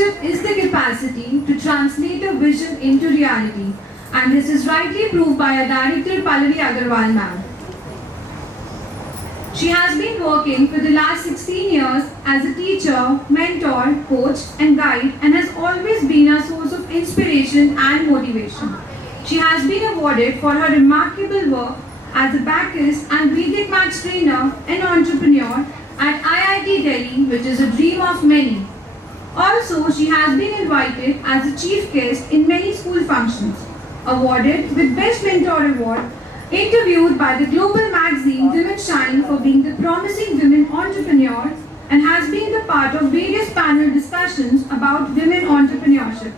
Leadership is the capacity to translate a vision into reality, and this is rightly proved by our director Pallavi Agarwal ma'am. She has been working for the last 16 years as a teacher, mentor, coach and guide, and has always been a source of inspiration and motivation. She has been awarded for her remarkable work as a Bacchus and Vedic Maths trainer and entrepreneur at IIT Delhi, which is a dream of many. Also, she has been invited as a chief guest in many school functions, awarded with Best Mentor Award, interviewed by the global magazine Women Shine for being the promising women entrepreneur, and has been the part of various panel discussions about women entrepreneurship.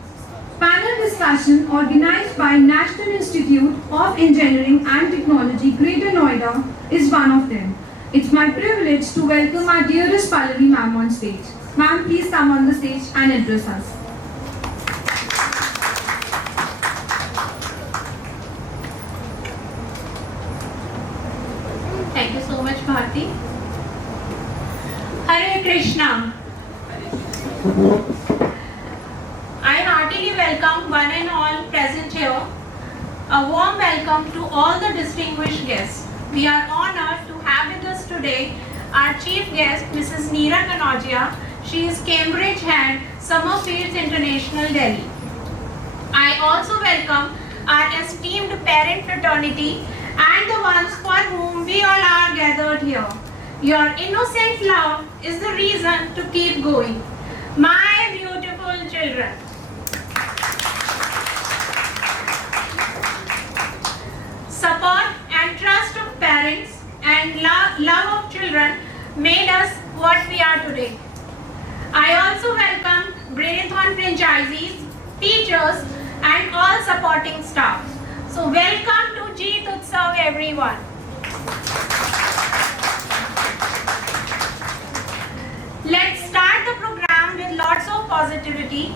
Panel discussion organized by National Institute of Engineering and Technology, Greater Noida, is one of them. It's my privilege to welcome our dearest Pallavi ma'am on stage. Ma'am, please come on the stage and address us. Thank you so much, Bharti. Hare Krishna. I heartily welcome one and all present here. A warm welcome to all the distinguished guests. We are honored to have with us today our chief guest, Mrs. Neera Kanodia. She is Cambridge Head, Summerfields International, Delhi. I also welcome our esteemed parent fraternity and the ones for whom we all are gathered here. Your innocent love is the reason to keep going. My beautiful children. Support and trust of parents and love of children made us what we are today. I also welcome Brainathon franchisees, teachers and all supporting staff. So welcome to Jeet Utsav everyone. Let's start the program with lots of positivity.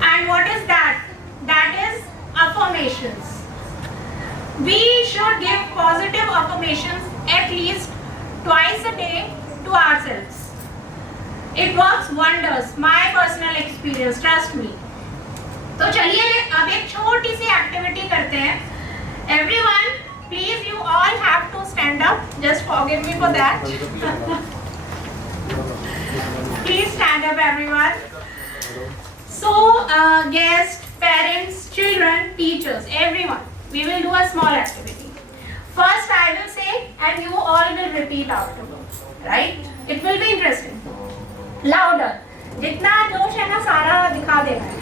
And what is that? That is affirmations. We should give positive affirmations at least twice a day to ourselves. It works wonders. My personal experience, trust me. तो चलिए अब एक छोटी सी activity करते हैं. Everyone, please you all have to stand up. Just forgive me for that. Please stand up, everyone. So, guests, parents, children, teachers, everyone, we will do a small activity. First, I will say, and you all will repeat after me. Right? It will be interesting. Louder. जितना जोश है ना सारा दिखा देना है.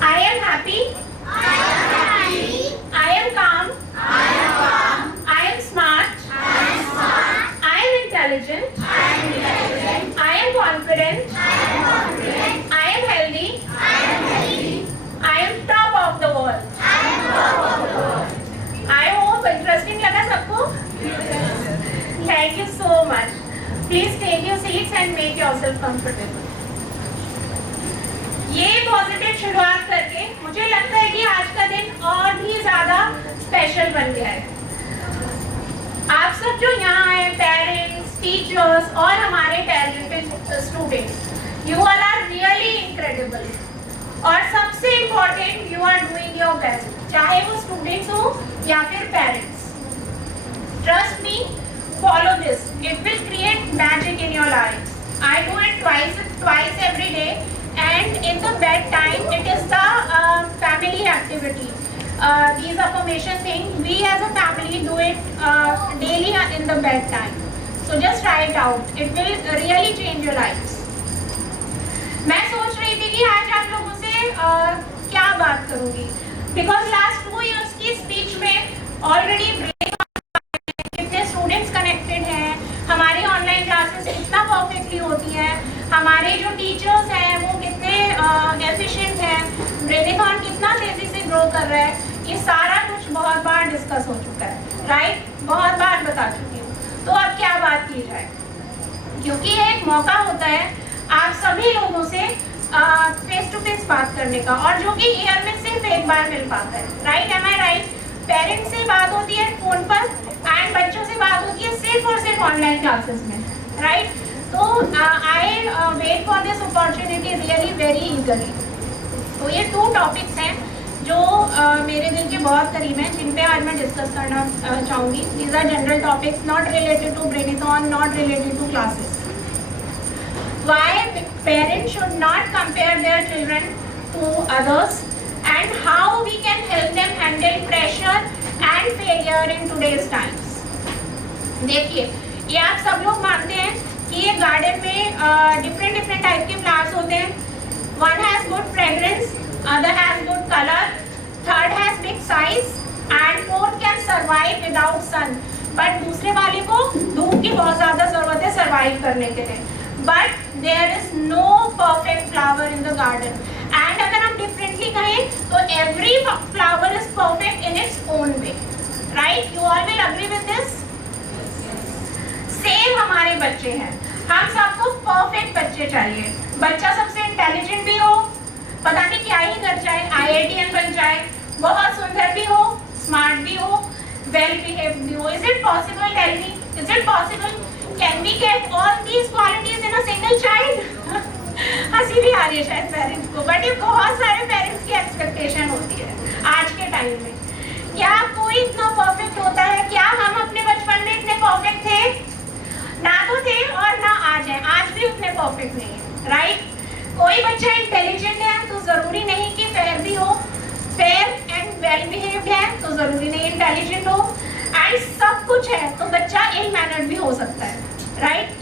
I am happy. I am happy. I am calm. I am calm. I am smart. I am smart. I am intelligent. I am intelligent. I am confident. I am confident. I am healthy. I am healthy. I am top of the world. I am top of the world. I hope interesting लगा सबको? Thank you so much. Please take your seats and make yourself comfortable. ये positive शुरुआत करके मुझे लगता है कि आज का दिन और भी ज्यादा स्पेशल बन गया है. आप सब जो यहाँ आए, पेरेंट्स, टीचर्स और हमारे talented students, you all are really incredible. और सबसे important, you are doing your best, चाहे वो स्टूडेंट्स हो या फिर parents. Trust me, follow this. It will create magic in your lives. I do it twice every day, and in the bedtime, it is the family activity. These affirmation things, we as a family do it daily in the bedtime. So just try it out. It will really change your lives. मैं सोच रही थी कि आज आप लोगों से क्या बात करूँगी, because last 2 years की speech में already कितने स्टूडेंट्स कनेक्टेड हैं, हमारी ऑनलाइन क्लासेस कितना परफेक्टली होती हैं, हमारे जो टीचर्स हैं वो कितने एफिशिएंट हैं, ब्रेनेथॉन कितना तेजी से ग्रो कर रहा है, ये सारा कुछ बहुत बार डिस्कस हो चुका है. राइट? बहुत बार बता चुकी हूँ. तो अब क्या बात की जाए, क्योंकि ये एक मौका होता है आप सभी लोगों से फेस टू फेस बात करने का, और जो कि ईयर में सिर्फ एक बार मिल पाता है. राइट? एम आई राइट? पेरेंट्स से बात होती है फोन पर एंड बच्चों से बात होती है सिर्फ और सिर्फ ऑनलाइन क्लासेस में. राइट? तो आई wait for this opportunity really very eagerly. तो ये 2 टॉपिक्स हैं जो मेरे दिल के बहुत करीब हैं, जिन पे आज मैं डिस्कस करना चाहूँगी. These are general topics, not related to Brainathon, not related to classes. Why parents should not compare their children to others, and how we can help them handle pressure and failure in today's times. देखिए, ये आप सब लोग मानते हैं कि ये garden में डिफरेंट टाइप के फ्लावर्स होते हैं. One has good fragrance, other has good color, third has big size, and fourth can survive without sun. But दूसरे वाले को धूप की बहुत ज़्यादा ज़रूरत है सर्वाइव करने के लिए. But there is no perfect flower in the garden. And अगर हम differently कहें तो every flower is perfect in its own way. Right? You all will agree with this? Same हमारे बच्चे हैं. हम सबको परफेक्ट बच्चे चाहिए. बच्चा सबसे इंटेलिजेंट भी हो, पता नहीं क्या ही कर जाए, IITN बन जाए, बहुत सुंदर भी हो, स्मार्ट भी हो, वेल बिहेव्ड भी हो. Is it possible? Tell me, is it possible? Can we get all these qualities in a single child? हंसी भी आ रही है शायद पेरेंट्स को, बट ये बहुत सारे पेरेंट्स की एक्सपेक्टेशन होती है आज के टाइम में. क्या कोई इतना परफेक्ट होता है? क्या हम अपने बचपन में इतने परफेक्ट थे? ना तो थे और ना आज हैं. आज भी उतने परफेक्ट नहीं है. राइट? कोई बच्चा इंटेलिजेंट है तो जरूरी नहीं कि फेयर भी हो, फेयर एंड वेल बिहेव्ड है तो जरूरी नहीं इंटेलिजेंट हो, एंड सब कुछ है तो बच्चा इल मैनर्ड भी हो सकता है. राइट?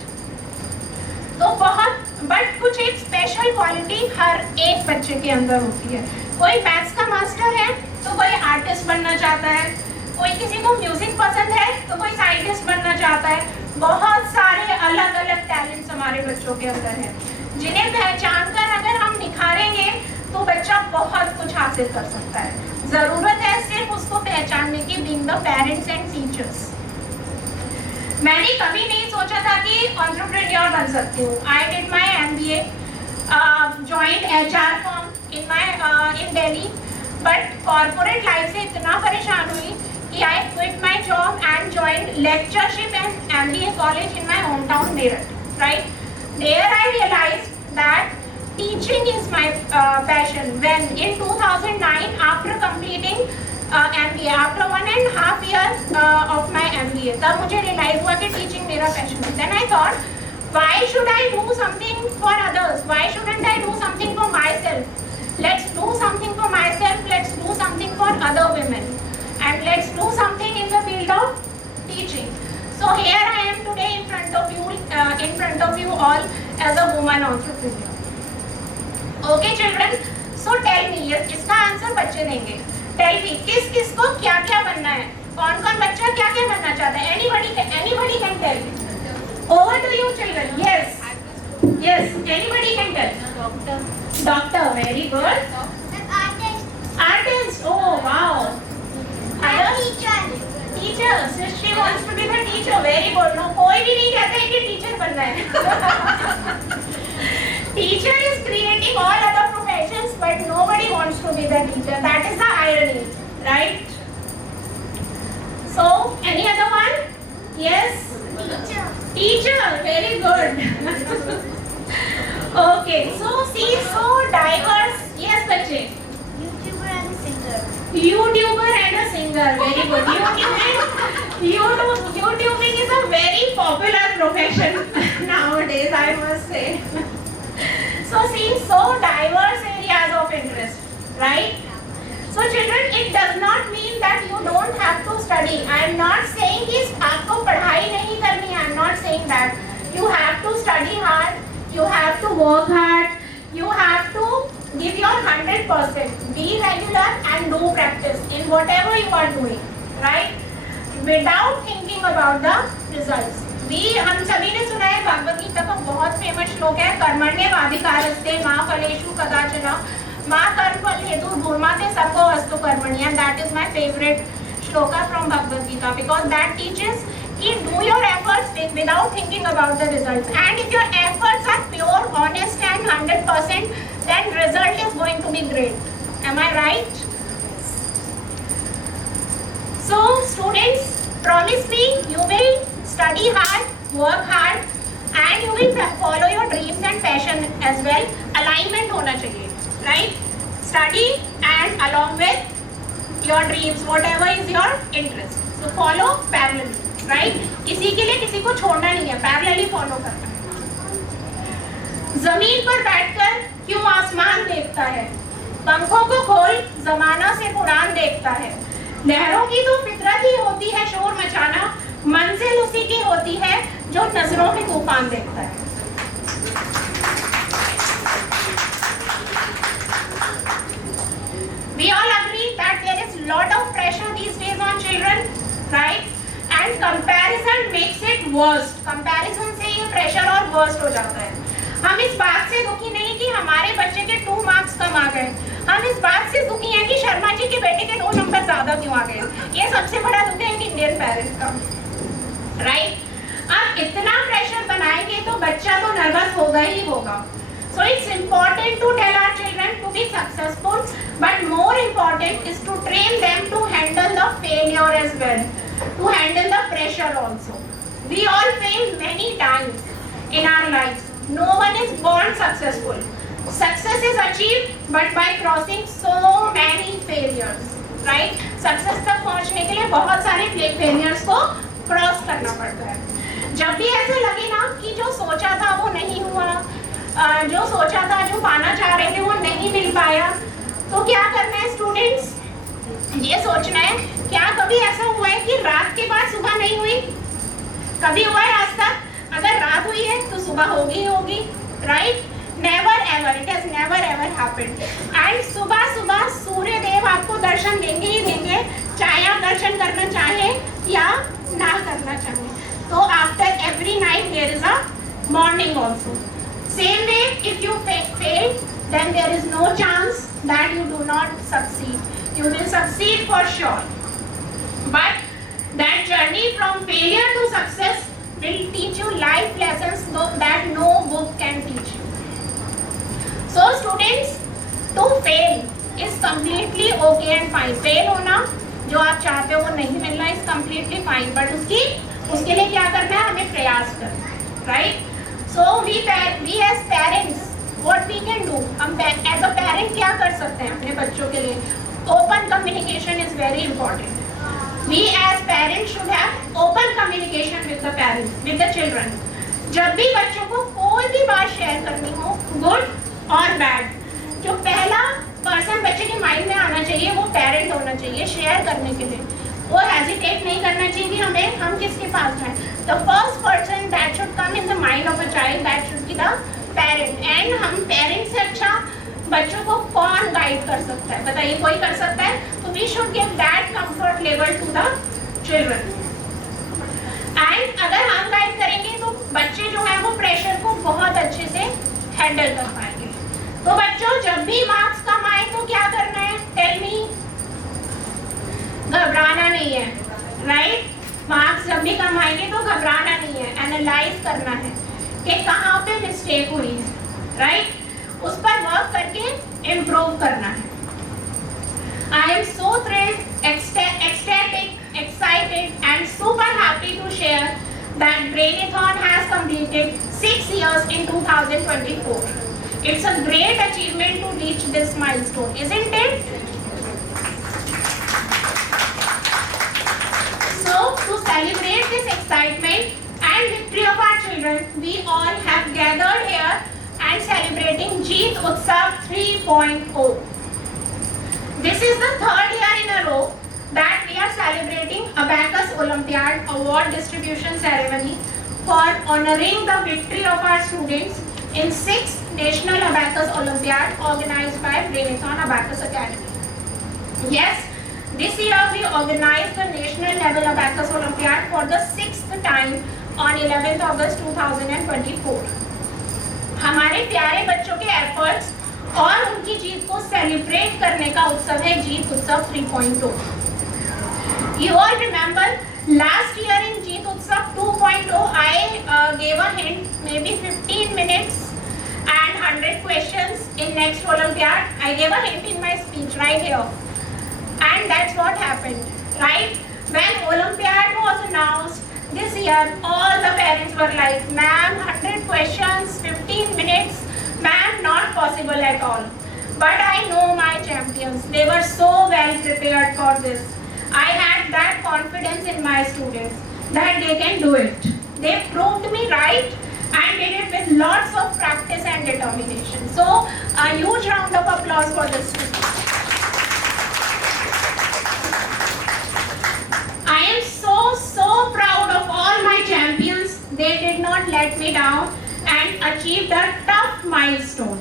तो बहुत बट कुछ एक स्पेशल क्वालिटी हर एक बच्चे के अंदर होती है. कोई मैथ्स का मास्टर है तो कोई आर्टिस्ट बनना चाहता है, कोई किसी को म्यूजिक पसंद है तो कोई साइंटिस्ट बनना चाहता है. बहुत सारे अलग अलग टैलेंट्स हमारे बच्चों के अंदर हैं, जिन्हें पहचान कर अगर हम निखारेंगे तो बच्चा बहुत कुछ हासिल कर सकता है. जरूरत है सिर्फ उसको पहचानने की, being the parents and teachers. मैंने कभी नहीं सोचा था कि एंटरप्रेन्योर बन सकती हूँ. I did my MBA, joint HR firm in Delhi, but corporate life से इतना परेशान हुई कि I quit my job and joined lectureship and MBA college in my hometown Meerut. Right? There I realized that teaching is my passion. When in 2009, after completing MBA, after 1.5 years of my MBA, तब मुझे realize हुआ कि teaching मेरा passion है. Then I thought, why should I do something for others? Why shouldn't I do something for myself? Let's do something for myself. Let's do something for other women. And let's do something in the field of teaching. So here I am today in front of you all as a woman entrepreneur. Okay children, so tell me, इसका answer बच्चे देंगे. Tell me, किस को क्या क्या बनना है? कौन बच्चा क्या क्या बनना चाहता है? Anybody can tell. Over to you children. Yes, anybody can tell. Doctor, very good. Artist. Oh wow. Teacher. She wants to be the teacher. Very good. No, कोई भी नहीं कहता है कि टीचर बनना है. Teacher is creating all other professions, but nobody wants to be the teacher. That is the irony, right? So, any other one? Yes. Teacher. Very good. Okay. So see, so diverse. Yes, बच्चे. YouTuber and a singer. Very good. YouTubing is a very popular profession nowadays, I must say. So see, so diverse areas of interest, right? So children, it does not mean that you don't have to study. I am not saying कि आपको पढ़ाई नहीं करनी. I am not saying that. You have to study hard. You have to work hard. You have to give your 100%. Be regular and do practice in whatever you are doing, right? Without thinking about the results. हम सभी ने सुना है भगवद गीता का बहुत famous श्लोक है, कर्मण्येवाधिकारस्ते मा फलेषु कदाचन मा कर्मफल हेतु धूर्माते सर्वोऽस्तु कर्मणि. And that is my favorite shloka from Bhagavad Gita, because that teaches कि do your efforts without thinking about the results. And if your efforts are pure, honest and 100%, then result is going to be great. Am I right? So students, promise me you will study hard, work hard, and you will follow your dreams and study and along with your dreams, whatever is your interest. So follow parallelly, right? किसी के लिए किसी को छोड़ना नहीं है, parallelly follow करना है। जमीन पर बैठकर क्यों आसमान देखता है, पंखों को खोल जमाना से उड़ान देखता है, लहरों की तो फितरत ही होती है शोर मचाना, मंजिल उसी की होती है जो नजरों में तूफान देखता है। We all agree that there is lot of pressure these days on children, right? And comparison makes it worst. Comparison से ये pressure और worst हो जाता है। हम इस बात से दुखी नहीं कि हमारे बच्चे के 2 मार्क्स कम आ गए, हम इस बात से दुखी हैं कि शर्मा जी के बेटे के 2 नंबर ज्यादा क्यों आ गए। ये सबसे बड़ा दुख है इंडियन पेरेंट्स का, राइट? अब इतना प्रेशर बनाएंगे तो बच्चा तो नर्वस होगा ही होगा। So it's important to tell our children to be successful, but more important is to train them to handle the failure as well, to handle the pressure also. We all fail many times in our lives. No one is born successful. Success is achieved, but by crossing so many failures, right? Success तक पहुंचने के लिए बहुत सारे failures को cross करना पड़ता है। जब भी ऐसे लगे ना कि जो सोचा था वो नहीं हुआ, जो सोचा था, जो पाना चाह रहे थे वो नहीं मिल पाया, तो क्या करना है स्टूडेंट्स? ये सोचना है, क्या कभी ऐसा हुआ है कि रात के बाद सुबह नहीं हुई? कभी हुआ है आज तक? अगर रात हुई है तो सुबह होगी होगी, right? Never ever, it has never ever happened. And सुबह सुबह सूर्य देव आपको दर्शन देंगे ही देंगे, चाहे आप दर्शन करना चाहें या ना करना चाहें। तो after every night there is a morning also. Same way, if you fail, then there is no chance that you do not succeed. You will succeed for sure. But that journey from failure to success will teach you life lessons that no book can teach you. So students, to fail is completely okay and fine. Fail होना जो आप चाहते हो वो नहीं मिलना is completely fine. But उसके लिए क्या करना है? हमें प्रयास करना है, right? So we as parents, what we can do? हम as a parent क्या कर सकते हैं अपने बच्चों के लिए? Open communication is very important. We as parents should have open communication with the parents, with the children. जब भी बच्चों को कोई भी बात शेयर करनी हो, good और bad, जो पहला पर्सन बच्चे के माइंड में आना चाहिए वो पेरेंट होना चाहिए शेयर करने के लिए। वो हेजिटेट नहीं करना चाहिए कि हम किसके पास जाएं। The first person that should come in the mind of a child, that should be the parent. And हम पेरेंट्स से अच्छा बच्चों को कौन गाइड कर सकता है? बताइए, कोई कर सकता है? तो we should give that comfort level to the children. And अगर हम गाइड करेंगे तो बच्चे जो है वो प्रेशर को बहुत अच्छे से हैंडल कर पाएंगे। तो बच्चों, जब भी मार्क्स कम आए तो क्या करना है? Tell me. घबराना नहीं है, राइट? मार्क्स जब भी कम आएंगे तो घबराना नहीं है, एनालाइज करना है कि कहाँ पे मिस्टेक हुई है, राइट? उस पर वर्क करके इम्प्रूव करना है। I am so thrilled, ecstatic, excited and super happy to share that Brainathon has completed 6 years in 2024. It's a great achievement to reach this milestone, isn't it? So, to celebrate this excitement and victory of our children, we all have gathered here and celebrating Jeet Utsav 3.0. This is the 3rd year in a row that we are celebrating Abacus Olympiad Award Distribution Ceremony for honoring the victory of our students in 6th National Abacus Olympiad organized by Brainathon Abacus Academy. Yes, this year we organized the National Level Abacus Olympiad for the 6th time on 11th August 2024. हमारे प्यारे बच्चों के efforts और उनकी जीत को celebrate करने का उत्सव है जीत उत्सव 3.0. You all remember last year in Jeet Utsav 2.0 I gave a hint, maybe 15 minutes and 100 questions in next Olympiad. I gave a hint in my speech right here. And that's what happened, right? When Olympiad was announced this year, all the parents were like, ma'am, 100 questions, 15 minutes, ma'am, not possible at all. But I know my champions. They were so well prepared for this. I had that confidence in my students that they can do it. They proved me right and did it with lots of practice and determination. So a huge round of applause for the students. I am so proud of all my champions. They did not let me down and achieved a tough milestone.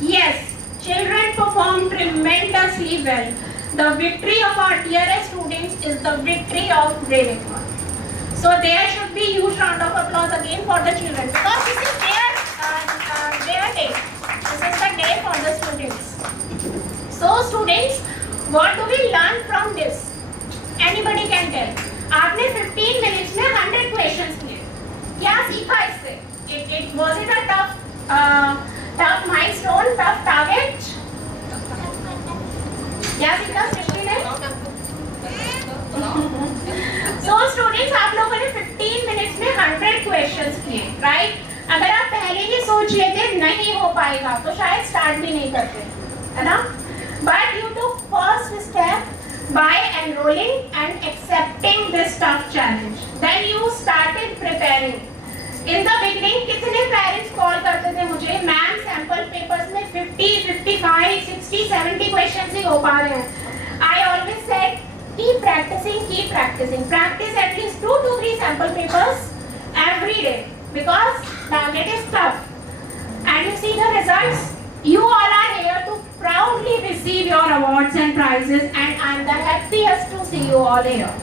Yes, children performed tremendously well. The victory of our TRS students is the victory of Brainethon. So there should be huge round of applause again for the children, because this is their day. This is the day for the students. So students, what do we learn from this? Anybody can tell. आपने 15 minutes में 100 questions किए. क्या सीखा इससे? Was it a tough milestone, tough target? क्या सीखा सृष्टि ने? So students, आप लोगों ने 15 minutes में 100 questions किए, right? अगर आप पहले ही सोच लेते नहीं हो पाएगा तो शायद स्टार्ट भी नहीं करते, है ना? But you took first step by enrolling and accepting this tough challenge. Then you started preparing. In the beginning, कितने पेरेंट्स कॉल करते थे मुझे, मैम सैंपल पेपर्स में 50, 55, 60, 70 क्वेश्चंस ही हो पा रहे हैं. I always said, keep practicing. Practice at least 2 to 3 sample papers every day, because target is tough. And you see the results. You all are here to proudly receive your awards and prizes, and I am the happiest to see you all here.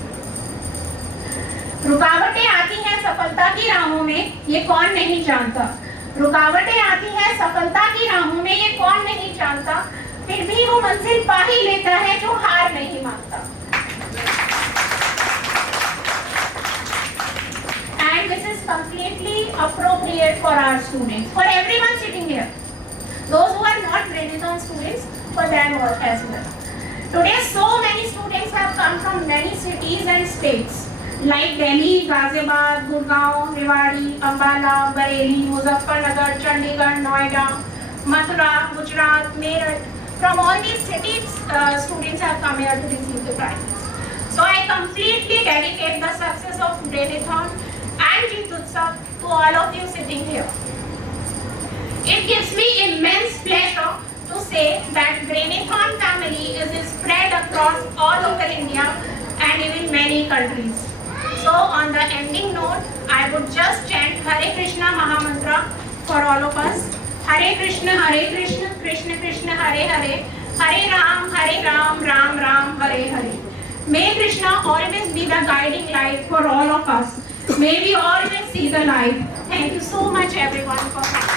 रुकावटें आती हैं सफलता की राहों में, ये कौन नहीं जानता. रुकावटें आती हैं सफलता की राहों में, ये कौन नहीं जानता. फिर भी वो मंजिल पा ही लेता है जो हार नहीं मानता. And this is completely appropriate for our students, for everyone sitting here. Those who are not Brainethon students, for them as well. Today, so many students have come from many cities and states like Delhi, Ghaziabad, Gurgaon, Rewari, Ambala, Bareilly, Muzaffarnagar, Chandigarh, Noida, Mathura, Gujarat, Meerut. From all these cities, students have come here to receive the prizes. So I completely dedicate the success of Brainethon and Jeet Utsav to all of you sitting here. It gives me immense pleasure to say that Brainethon family is spread across all over India and even many countries. So on the ending note, I would just chant Hare Krishna Mahamantra for all of us. Hare Krishna, Krishna Krishna, Hare Hare, Hare Ram, Ram Ram, Hare Hare. May Krishna always be the guiding light for all of us. May we always see the light. Thank you so much everyone for coming.